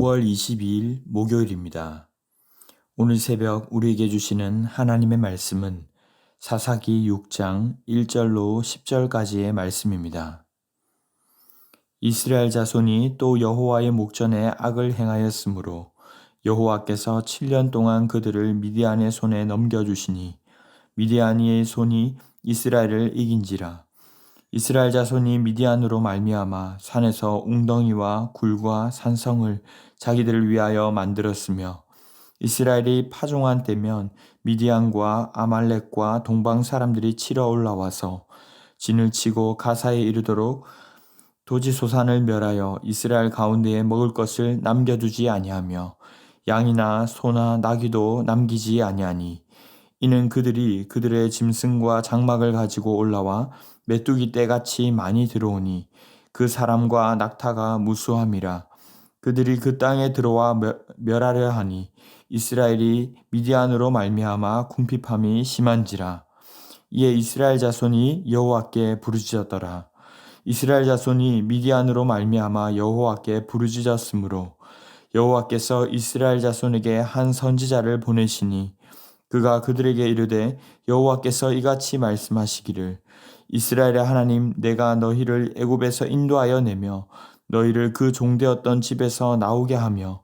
9월 22일 목요일입니다. 오늘 새벽 우리에게 주시는 하나님의 말씀은 사사기 6장 1절로 10절까지의 말씀입니다. 이스라엘 자손이 또 여호와의 목전에 악을 행하였으므로 여호와께서 7년 동안 그들을 미디안의 손에 넘겨주시니 미디안의 손이 이스라엘을 이긴지라. 이스라엘 자손이 미디안으로 말미암아 산에서 웅덩이와 굴과 산성을 자기들을 위하여 만들었으며 이스라엘이 파종한 때면 미디안과 아말렉과 동방 사람들이 치러 올라와서 진을 치고 가사에 이르도록 도지소산을 멸하여 이스라엘 가운데에 먹을 것을 남겨두지 아니하며 양이나 소나 나귀도 남기지 아니하니 이는 그들이 그들의 짐승과 장막을 가지고 올라와 메뚜기 떼같이 많이 들어오니 그 사람과 낙타가 무수함이라. 그들이 그 땅에 들어와 멸하려 하니 이스라엘이 미디안으로 말미암아 궁핍함이 심한지라. 이에 이스라엘 자손이 여호와께 부르짖었더라. 이스라엘 자손이 미디안으로 말미암아 여호와께 부르짖었으므로 여호와께서 이스라엘 자손에게 한 선지자를 보내시니 그가 그들에게 이르되 여호와께서 이같이 말씀하시기를 이스라엘의 하나님 내가 너희를 애굽에서 인도하여 내며 너희를 그 종되었던 집에서 나오게 하며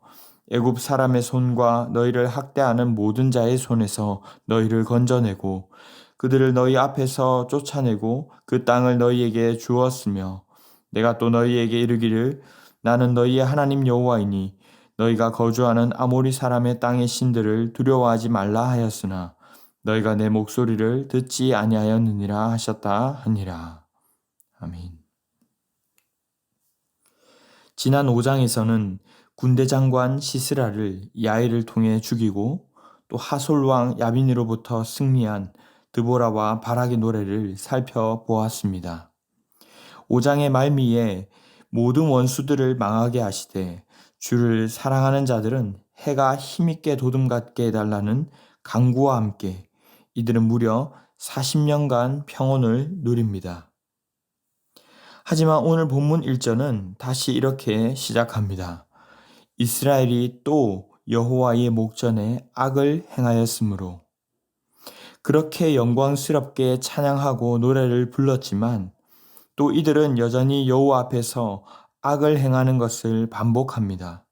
애굽 사람의 손과 너희를 학대하는 모든 자의 손에서 너희를 건져내고 그들을 너희 앞에서 쫓아내고 그 땅을 너희에게 주었으며 내가 또 너희에게 이르기를 나는 너희의 하나님 여호와이니 너희가 거주하는 아모리 사람의 땅의 신들을 두려워하지 말라 하였으나 너희가 내 목소리를 듣지 아니하였느니라 하셨다 하니라. 아멘. 지난 5장에서는 군대 장관 시스라를 야일을 통해 죽이고 또 하솔왕 야빈으로부터 승리한 드보라와 바락의 노래를 살펴보았습니다. 5장의 말미에 모든 원수들을 망하게 하시되 주를 사랑하는 자들은 해가 힘있게 도둠같게 해달라는 강구와 함께 이들은 무려 40년간 평온을 누립니다. 하지만 오늘 본문 1절은 다시 이렇게 시작합니다. 이스라엘이 또 여호와의 목전에 악을 행하였으므로. 그렇게 영광스럽게 찬양하고 노래를 불렀지만 또 이들은 여전히 여호와 앞에서 악을 행하는 것을 반복합니다.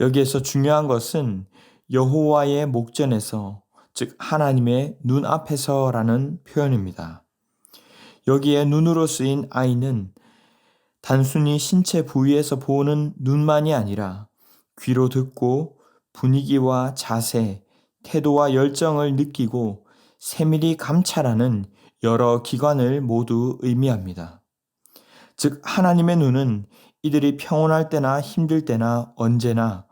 여기에서 중요한 것은 여호와의 목전에서, 즉 하나님의 눈앞에서라는 표현입니다. 여기에 눈으로 쓰인 아이는 단순히 신체 부위에서 보는 눈만이 아니라 귀로 듣고 분위기와 자세, 태도와 열정을 느끼고 세밀히 감찰하는 여러 기관을 모두 의미합니다. 즉 하나님의 눈은 이들이 평온할 때나 힘들 때나 언제나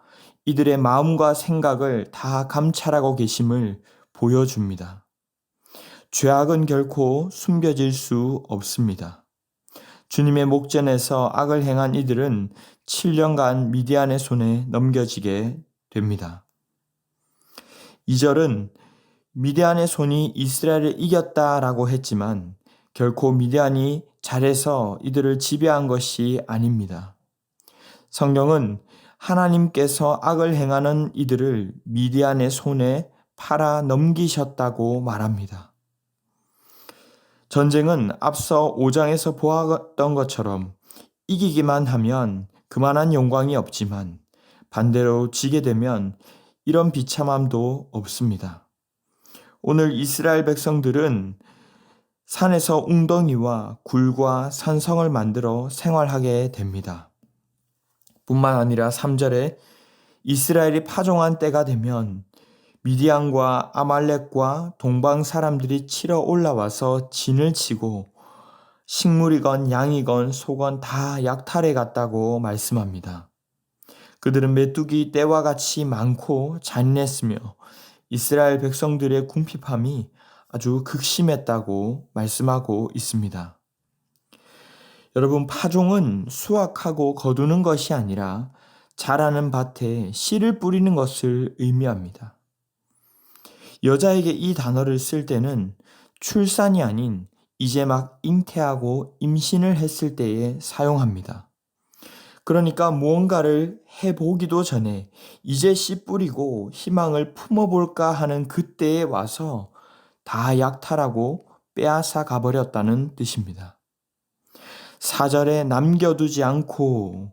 이들의 마음과 생각을 다 감찰하고 계심을 보여줍니다. 죄악은 결코 숨겨질 수 없습니다. 주님의 목전에서 악을 행한 이들은 7년간 미디안의 손에 넘겨지게 됩니다. 2절은 미디안의 손이 이스라엘을 이겼다라고 했지만 결코 미디안이 잘해서 이들을 지배한 것이 아닙니다. 성경은 하나님께서 악을 행하는 이들을 미디안의 손에 팔아 넘기셨다고 말합니다. 전쟁은 앞서 5장에서 보았던 것처럼 이기기만 하면 그만한 영광이 없지만 반대로 지게 되면 이런 비참함도 없습니다. 오늘 이스라엘 백성들은 산에서 웅덩이와 굴과 산성을 만들어 생활하게 됩니다. 뿐만 아니라 3절에 이스라엘이 파종한 때가 되면 미디안과 아말렉과 동방 사람들이 치러 올라와서 진을 치고 식물이건 양이건 소건 다 약탈해 갔다고 말씀합니다. 그들은 메뚜기 떼와 같이 많고 잔인했으며 이스라엘 백성들의 궁핍함이 아주 극심했다고 말씀하고 있습니다. 여러분, 파종은 수확하고 거두는 것이 아니라 자라는 밭에 씨를 뿌리는 것을 의미합니다. 여자에게 이 단어를 쓸 때는 출산이 아닌 이제 막 잉태하고 임신을 했을 때에 사용합니다. 그러니까 무언가를 해보기도 전에 이제 씨 뿌리고 희망을 품어볼까 하는 그때에 와서 다 약탈하고 빼앗아 가버렸다는 뜻입니다. 4절에 남겨두지 않고,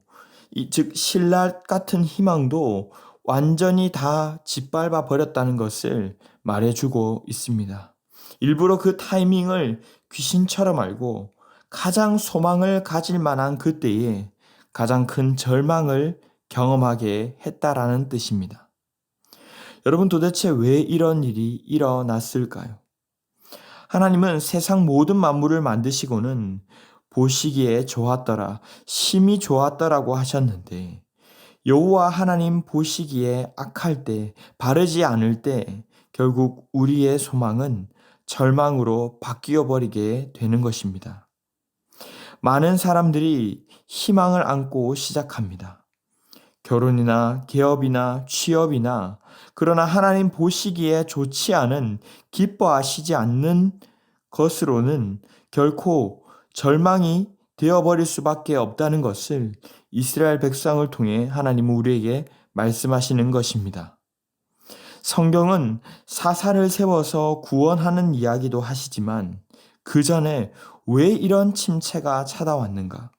즉 신라 같은 희망도 완전히 다 짓밟아 버렸다는 것을 말해주고 있습니다. 일부러 그 타이밍을 귀신처럼 알고 가장 소망을 가질 만한 그때에 가장 큰 절망을 경험하게 했다라는 뜻입니다. 여러분, 도대체 왜 이런 일이 일어났을까요? 하나님은 세상 모든 만물을 만드시고는 보시기에 좋았더라, 심히 좋았더라고 하셨는데, 여호와 하나님 보시기에 악할 때, 바르지 않을 때 결국 우리의 소망은 절망으로 바뀌어 버리게 되는 것입니다. 많은 사람들이 희망을 안고 시작합니다. 결혼이나 개업이나 취업이나, 그러나 하나님 보시기에 좋지 않은, 기뻐하시지 않는 것으로는 결코 절망이 되어버릴 수밖에 없다는 것을 이스라엘 백성을 통해 하나님은 우리에게 말씀하시는 것입니다. 성경은 사사를 세워서 구원하는 이야기도 하시지만 그 전에 왜 이런 침체가 찾아왔는가?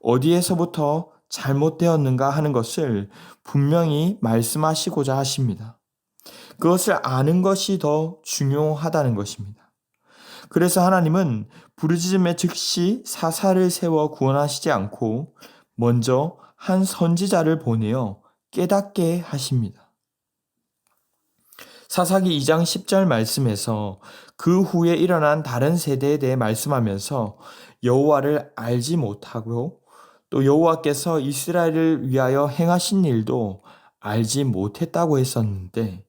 어디에서부터 잘못되었는가 하는 것을 분명히 말씀하시고자 하십니다. 그것을 아는 것이 더 중요하다는 것입니다. 그래서 하나님은 부르짖음에 즉시 사사를 세워 구원하시지 않고 먼저 한 선지자를 보내어 깨닫게 하십니다. 사사기 2장 10절 말씀에서 그 후에 일어난 다른 세대에 대해 말씀하면서 여호와를 알지 못하고 또 여호와께서 이스라엘을 위하여 행하신 일도 알지 못했다고 했었는데,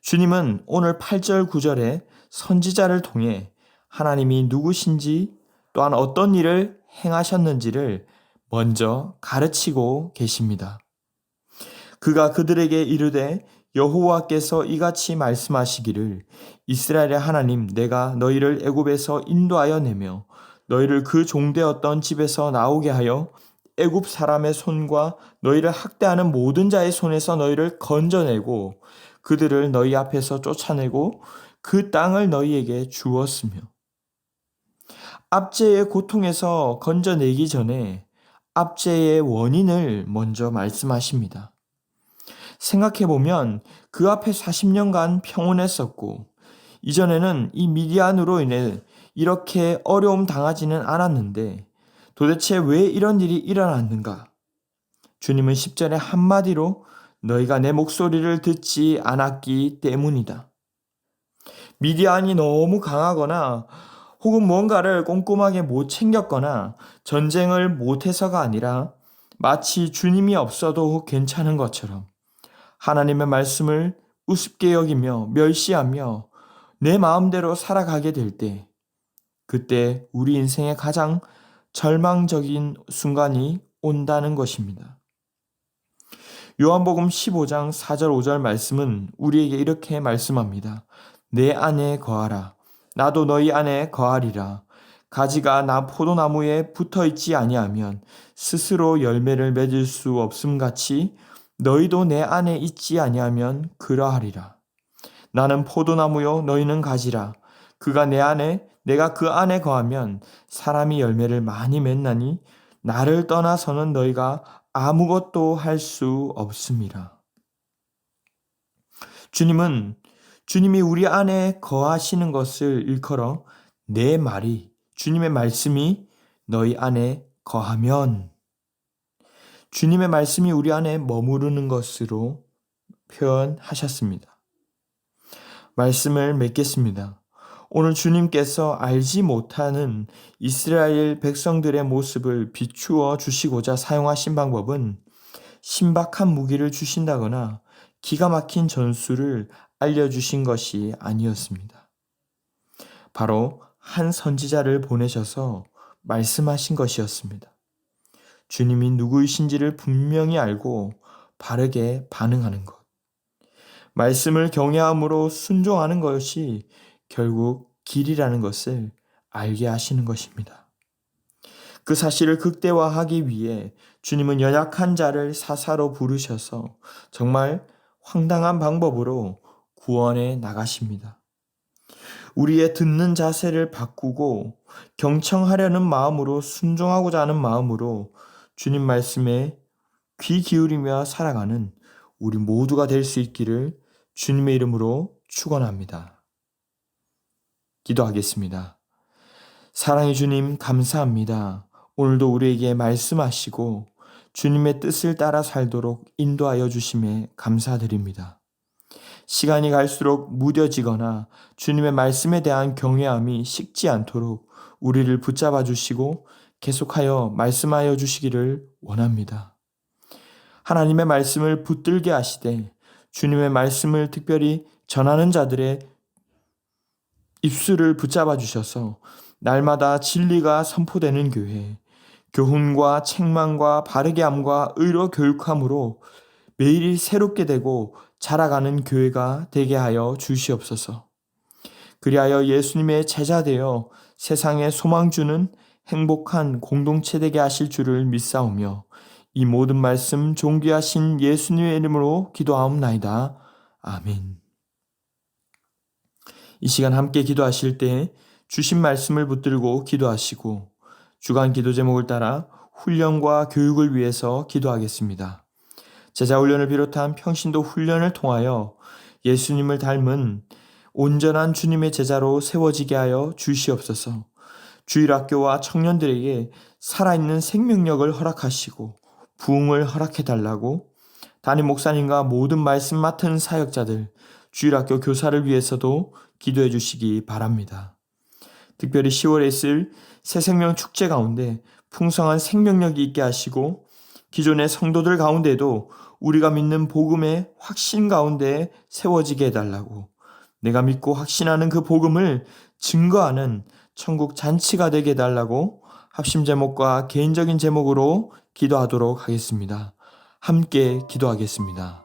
주님은 오늘 8절 9절에 선지자를 통해 하나님이 누구신지 또한 어떤 일을 행하셨는지를 먼저 가르치고 계십니다. 그가 그들에게 이르되 여호와께서 이같이 말씀하시기를, 이스라엘의 하나님 내가 너희를 애굽에서 인도하여 내며 너희를 그 종되었던 집에서 나오게 하여 애굽 사람의 손과 너희를 학대하는 모든 자의 손에서 너희를 건져내고 그들을 너희 앞에서 쫓아내고 그 땅을 너희에게 주었으며, 압제의 고통에서 건져내기 전에 압제의 원인을 먼저 말씀하십니다. 생각해보면 그 앞에 40년간 평온했었고 이전에는 이 미디안으로 인해 이렇게 어려움 당하지는 않았는데 도대체 왜 이런 일이 일어났는가? 주님은 10절에 한마디로 너희가 내 목소리를 듣지 않았기 때문이다. 미디안이 너무 강하거나 혹은 뭔가를 꼼꼼하게 못 챙겼거나 전쟁을 못해서가 아니라 마치 주님이 없어도 괜찮은 것처럼 하나님의 말씀을 우습게 여기며 멸시하며 내 마음대로 살아가게 될 때, 그때 우리 인생의 가장 절망적인 순간이 온다는 것입니다. 요한복음 15장 4절 5절 말씀은 우리에게 이렇게 말씀합니다. 내 안에 거하라. 나도 너희 안에 거하리라. 가지가 나 포도나무에 붙어있지 아니하면 스스로 열매를 맺을 수 없음같이 너희도 내 안에 있지 아니하면 그러하리라. 나는 포도나무요 너희는 가지라. 그가 내 안에 내가 그 안에 거하면 사람이 열매를 많이 맺나니 나를 떠나서는 너희가 아무것도 할 수 없음이라. 주님이 우리 안에 거하시는 것을 일컬어 내 말이, 주님의 말씀이 너희 안에 거하면, 주님의 말씀이 우리 안에 머무르는 것으로 표현하셨습니다. 말씀을 맺겠습니다. 오늘 주님께서 알지 못하는 이스라엘 백성들의 모습을 비추어 주시고자 사용하신 방법은 신박한 무기를 주신다거나 기가 막힌 전술을 알려주신 것이 아니었습니다. 바로 한 선지자를 보내셔서 말씀하신 것이었습니다. 주님이 누구이신지를 분명히 알고 바르게 반응하는 것. 말씀을 경외함으로 순종하는 것이 결국 길이라는 것을 알게 하시는 것입니다. 그 사실을 극대화하기 위해 주님은 연약한 자를 사사로 부르셔서 정말 황당한 방법으로 구원해 나가십니다. 우리의 듣는 자세를 바꾸고 경청하려는 마음으로 순종하고자 하는 마음으로 주님 말씀에 귀 기울이며 살아가는 우리 모두가 될 수 있기를 주님의 이름으로 축원합니다. 기도하겠습니다. 사랑의 주님 감사합니다. 오늘도 우리에게 말씀하시고 주님의 뜻을 따라 살도록 인도하여 주심에 감사드립니다. 시간이 갈수록 무뎌지거나 주님의 말씀에 대한 경외함이 식지 않도록 우리를 붙잡아 주시고 계속하여 말씀하여 주시기를 원합니다. 하나님의 말씀을 붙들게 하시되 주님의 말씀을 특별히 전하는 자들의 입술을 붙잡아 주셔서 날마다 진리가 선포되는 교회, 교훈과 책망과 바르게 함과 의로 교육함으로 매일이 새롭게 되고 자라가는 교회가 되게 하여 주시옵소서. 그리하여 예수님의 제자 되어 세상에 소망 주는 행복한 공동체 되게 하실 줄을 믿사오며 이 모든 말씀 존귀하신 예수님의 이름으로 기도하옵나이다. 아멘. 이 시간 함께 기도하실 때 주신 말씀을 붙들고 기도하시고 주간 기도 제목을 따라 훈련과 교육을 위해서 기도하겠습니다. 제자훈련을 비롯한 평신도 훈련을 통하여 예수님을 닮은 온전한 주님의 제자로 세워지게 하여 주시옵소서. 주일학교와 청년들에게 살아있는 생명력을 허락하시고 부흥을 허락해달라고 담임 목사님과 모든 말씀 맡은 사역자들, 주일학교 교사를 위해서도 기도해 주시기 바랍니다. 특별히 10월에 있을 새생명 축제 가운데 풍성한 생명력이 있게 하시고 기존의 성도들 가운데도 우리가 믿는 복음의 확신 가운데 세워지게 해달라고 내가 믿고 확신하는 그 복음을 증거하는 천국 잔치가 되게 해달라고 합심 제목과 개인적인 제목으로 기도하도록 하겠습니다. 함께 기도하겠습니다.